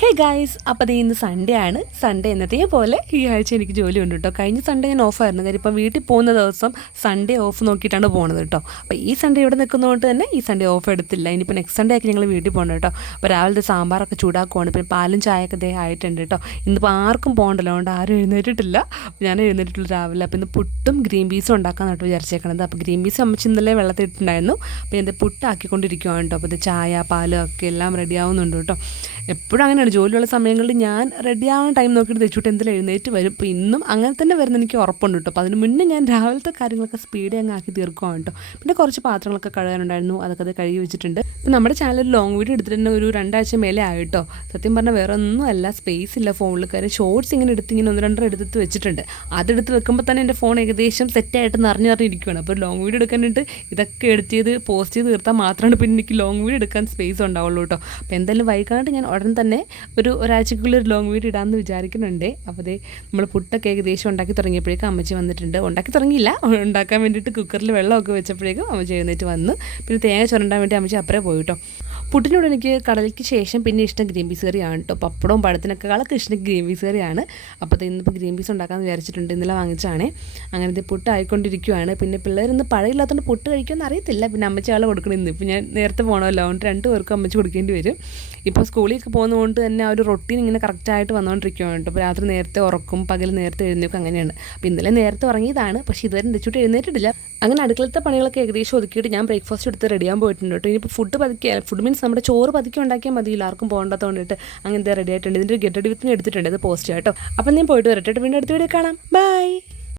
Hey guys അപ്പോൾ അത് ഇന്ന് സൺഡേ ആണ്. സൺഡേ എന്നതേ പോലെ ഈ ആഴ്ച എനിക്ക് ജോലി ഉണ്ട് കേട്ടോ കഴിഞ്ഞ സൺഡേ ഞാൻ ഓഫായിരുന്നു കാര്യം ഇപ്പം വീട്ടിൽ പോകുന്ന ദിവസം സൺഡേ ഓഫ് നോക്കിയിട്ടാണ് പോകുന്നത് കേട്ടോ അപ്പോൾ ഈ സൺഡേ ഇവിടെ നിൽക്കുന്നതുകൊണ്ട് തന്നെ ഈ സൺഡേ ഓഫ് എടുത്തില്ല. ഇനിയിപ്പോൾ നെക്സ്റ്റ് സൺഡേ ആക്കി ഞങ്ങൾ വീട്ടിൽ പോകണം കേട്ടോ അപ്പോൾ രാവിലത്തെ സാമ്പാറൊക്കെ ചൂടാക്കുവാണ്. പിന്നെ പാലും ചായയൊക്കെ ദേ ആയിട്ടുണ്ട് കേട്ടോ ഇന്നിപ്പോൾ ആർക്കും പോകണ്ടല്ലോ അതുകൊണ്ട് ആരും എഴുന്നേറ്റിട്ടില്ല. ഞാൻ എഴുന്നേറ്റിട്ടുള്ളൂ രാവിലെ. അപ്പോൾ ഇന്ന് പുട്ടും ഗ്രീൻ പീസും ഉണ്ടാക്കാൻ കേട്ടോ വിചാരിച്ചേക്കണത്. അപ്പോൾ ഗ്രീൻ പീസ് അമ്മച്ചി ഇന്നലെ വെള്ളത്തിൽ ഇട്ടിട്ടുണ്ടായിരുന്നു. അപ്പോൾ എന്റെ പുട്ടാക്കിക്കൊണ്ടിരിക്കുകയാണ് കേട്ടോ അപ്പോൾ ഇത് ചായ പാലും ഒക്കെ എല്ലാം റെഡി ആവുന്നുണ്ട് കേട്ടോ എപ്പോഴും അങ്ങനെയാണ് ജോലിയുള്ള സമയങ്ങളിൽ ഞാൻ റെഡി ആവുന്ന ടൈം നോക്കിയിട്ട് വെച്ചിട്ട് എന്തെങ്കിലും എഴുന്നേറ്റ് വരും. അപ്പോൾ ഇന്നും അങ്ങനെ തന്നെ വരുന്ന എനിക്ക് ഉറപ്പുണ്ട് കേട്ടോ. അപ്പോൾ അതിന് മുന്നേ ഞാൻ രാവിലത്തെ കാര്യങ്ങളൊക്കെ സ്പീഡ് അങ്ങ് ആക്കി തീർക്കുവാണ് കേട്ടോ. പിന്നെ കുറച്ച് പാത്രങ്ങളൊക്കെ കഴുകാനുണ്ടായിരുന്നു. അതൊക്കെ അത് കഴുകി വെച്ചിട്ടുണ്ട്. ഇപ്പം നമ്മുടെ ചാനൽ ലോങ് വീഡിയോ എടുത്തിട്ട് തന്നെ ഒരു രണ്ടാഴ്ച മേലെ ആയിട്ടോ സത്യം പറഞ്ഞാൽ വേറെ ഒന്നും അല്ല സ്പേസ് ഇല്ല ഫോണിൽ കാര്യം ഷോർട്സ് ഇങ്ങനെ എടുത്ത് ഇങ്ങനെ ഒന്ന് രണ്ടര എടുത്ത് വെച്ചിട്ടുണ്ട്. അതെടുത്ത് വെക്കുമ്പോൾ തന്നെ എന്റെ ഫോൺ ഏകദേശം സെറ്റായിട്ട് നിറഞ്ഞു നിറഞ്ഞിരിക്കുകയാണ് അപ്പോൾ ലോങ് വീഡിയോ എടുക്കാനായിട്ട് ഇതൊക്കെ എഡിറ്റ് ചെയ്ത് പോസ്റ്റ് ചെയ്ത് തീർത്താൽ മാത്രമാണ് പിന്നെ എനിക്ക് ലോങ് വീഡിയോ എടുക്കാൻ സ്പേസ് ഉണ്ടാവുള്ളൂ കേട്ടോ. അപ്പോൾ എന്തായാലും വൈകാണ്ട് ഞാൻ ഉടൻ തന്നെ ഒരു ഒരാഴ്ചക്കുള്ളിൽ ഒരു ലോങ് വീഡിയോ ഇടാമെന്ന് വിചാരിക്കുന്നുണ്ട്. അപ്പോൾ അതേ നമ്മൾ പുട്ടൊക്കെ ഏകദേശം ഉണ്ടാക്കി തുടങ്ങിയപ്പോഴേക്കും അമ്മച്ചി വന്നിട്ടുണ്ട്. ഉണ്ടാക്കി തുടങ്ങിയില്ല. ഉണ്ടാക്കാൻ വേണ്ടിയിട്ട് കുക്കറിൽ വെള്ളമൊക്കെ വെച്ചപ്പോഴേക്കും അമ്മച്ചി എഴുന്നേറ്റ് വന്നു. പിന്നെ തേങ്ങ ചുരണ്ടാൻ വേണ്ടി അമ്മച്ചി അപ്പുറേ പോയി കേട്ടോ പുട്ടിനോട് എനിക്ക് കടലയ്ക്ക് ശേഷം പിന്നെ ഇഷ്ടം ഗ്രീൻ പീസ് കറിയാണ് കേട്ടോ. പപ്പടവും പഴത്തിനൊക്കെ ഇഷ്ടം ഗ്രീൻ പീസ് കറിയാണ്. അപ്പോൾ ഇന്നിപ്പോൾ ഗ്രീൻ പീസ് ഉണ്ടാക്കാമെന്ന് വിചാരിച്ചിട്ടുണ്ട്. ഇന്നലെ വാങ്ങിച്ചാണ് അങ്ങനെ ഇത് പുട്ട് ആയിക്കൊണ്ടിരിക്കുകയാണ് പിന്നെ പിള്ളേരൊന്നും പഴയില്ലാത്തതുകൊണ്ട് പുട്ട് കഴിക്കുമെന്ന് അറിയത്തില്ല. പിന്നെ അമ്മച്ചി ആളെ കൊടുക്കണം ഇന്ന്. ഇപ്പം ഞാൻ നേരത്തെ പോകണമല്ലോ അതുകൊണ്ട് രണ്ട് പേർക്കും അമ്മച്ചി കൊടുക്കേണ്ടി വരും. ഇപ്പോൾ സ്കൂളിലേക്ക് പോകുന്നതുകൊണ്ട് തന്നെ ആ ഒരു റൊട്ടീൻ ഇങ്ങനെ കറക്റ്റായിട്ട് വന്നുകൊണ്ടിരിക്കുകയാണ് കേട്ടോ. അപ്പോൾ രാത്രി നേരത്തെ ഉറക്കും പകൽ നേരത്തെ എഴുന്നേക്കും അങ്ങനെയാണ്. അപ്പോൾ ഇന്നലെ നേരത്തെ ഉറങ്ങിയതാണ് പക്ഷേ ഇതുവരെ തെച്ചുട്ട് എഴുന്നേറ്റിട്ടില്ല. അങ്ങനെ അടുക്കളത്തെ പണികളൊക്കെ ഏകദേശം ഒതുക്കിയിട്ട് ഞാൻ ബ്രേക്ക്ഫാസ്റ്റ് എടുത്ത് റെഡിയാൻ പോയിട്ടുണ്ട് കേട്ടോ. ഇനിയിപ്പോൾ ഫുഡ് പതുക്കിയാൽ ഫുഡ് മീൻസ് നമ്മുടെ ചോറ് പതുക്കി ഉണ്ടാക്കിയാൽ മതിയില്ല ആർക്കും പോകേണ്ടത് കൊണ്ടിട്ട്. അങ്ങനത്തെ റെഡി ആയിട്ടുണ്ട്. ഇതിന്റെ ഗെറ്റ് റെഡി വിത്തിന് എടുത്തിട്ടുണ്ട്. ഇത് പോസ്റ്റ് കേട്ടോ. അപ്പം ഞാൻ പോയിട്ട് വരട്ടെ വീണ്ടും അടുത്ത വീഡിയോ കാണാം. ബൈ